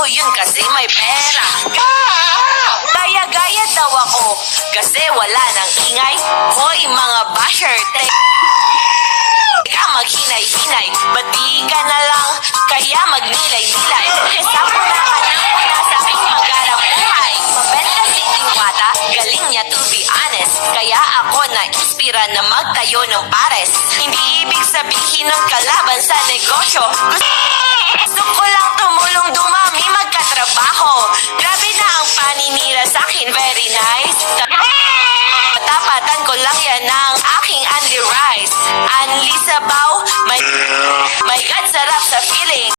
ko yun kasi may pera. Gaya-gaya daw ako kasi wala nang ingay. Hoy mga basher, teka maghinay-hinay. Ba't di ka na lang kaya magnilay-nilay? Kesa pula ka ng pula sa aking magharap buhay. Mabenta si Diwata, galing niya to be honest. Kaya ako na-inspira na magtayo ng pares. Hindi ibig sabihin ng kalaban sa negosyo. Gusto ko lang tumulong dumami magkatrabaho. Grabe na ang paninira sa akin, very nice. Tapatan ko lang yan ng aking Anli Rice. Anli Sabaw, my God, sarap sa feeling.